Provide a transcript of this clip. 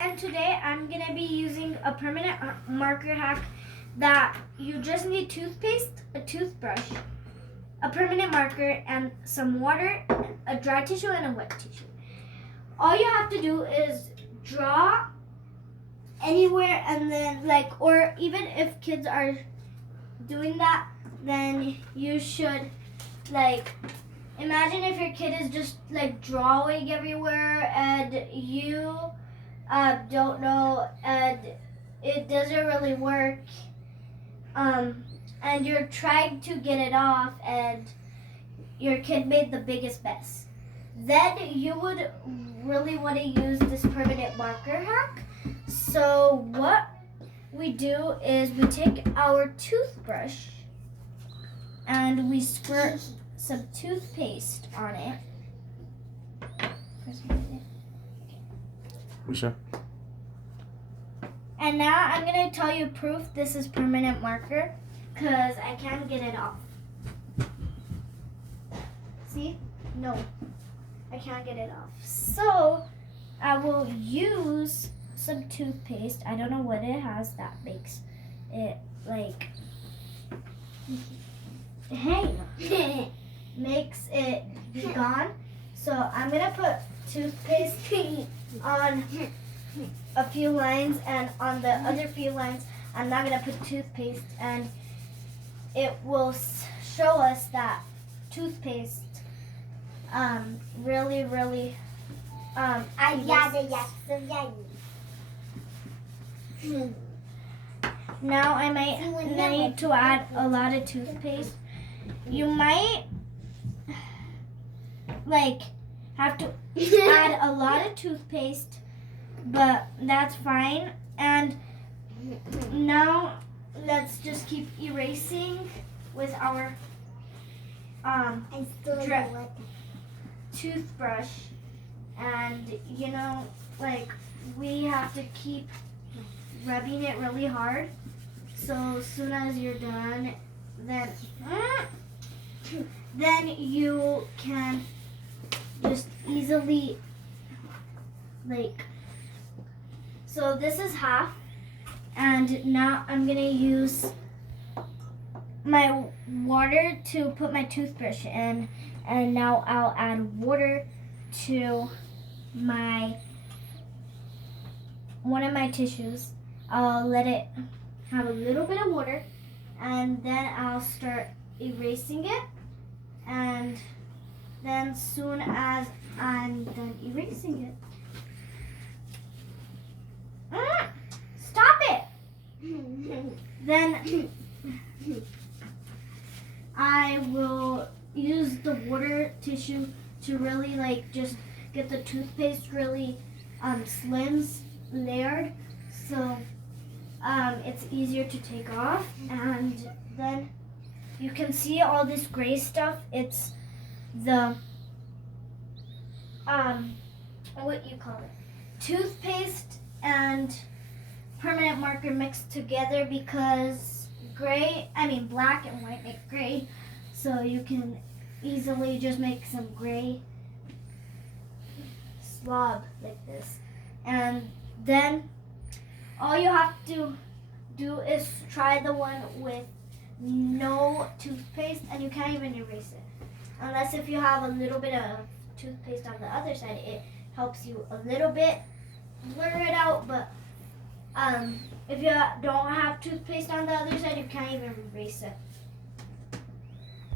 And today I'm going to be using a permanent marker hack that you just need toothpaste, a toothbrush, a permanent marker, and some water, a dry tissue, and a wet tissue. All you have to do is draw anywhere and then or even if kids are doing that, then you should imagine if your kid is just drawing everywhere and you don't know and it doesn't really work and you're trying to get it off and your kid made the biggest mess. Then you would really want to use this permanent marker hack. So what we do is we take our toothbrush and we squirt some toothpaste on it. Sure. And now I'm going to tell you proof this is permanent marker because I can't get it off. See? No. I can't get it off. So I will use some toothpaste. I don't know what it has that makes it makes it be gone. So I'm going to put toothpaste on a few lines, and on the other few lines I'm not going to put toothpaste, and it will show us that toothpaste really Now I might need to add a lot of toothpaste. You might have to add a lot of toothpaste, but that's fine. And now let's just keep erasing with our toothbrush, and we have to keep rubbing it really hard. So as soon as you're done, then you can just easily so this is half, and now I'm gonna use my water to put my toothbrush in, and now I'll add water to one of my tissues. I'll let it have a little bit of water, and then I'll start erasing it, and then soon as I'm done erasing it, stop it! Then I will use the water tissue to really just get the toothpaste really slim layered, so it's easier to take off. And then you can see all this gray stuff. It's the toothpaste and permanent marker mixed together, because black and white make gray, so you can easily just make some gray slob like this. And then all you have to do is try the one with no toothpaste, and you can't even erase it unless if you have a little bit of toothpaste on the other side. It helps you a little bit blur it out, but if you don't have toothpaste on the other side, you can't even erase it.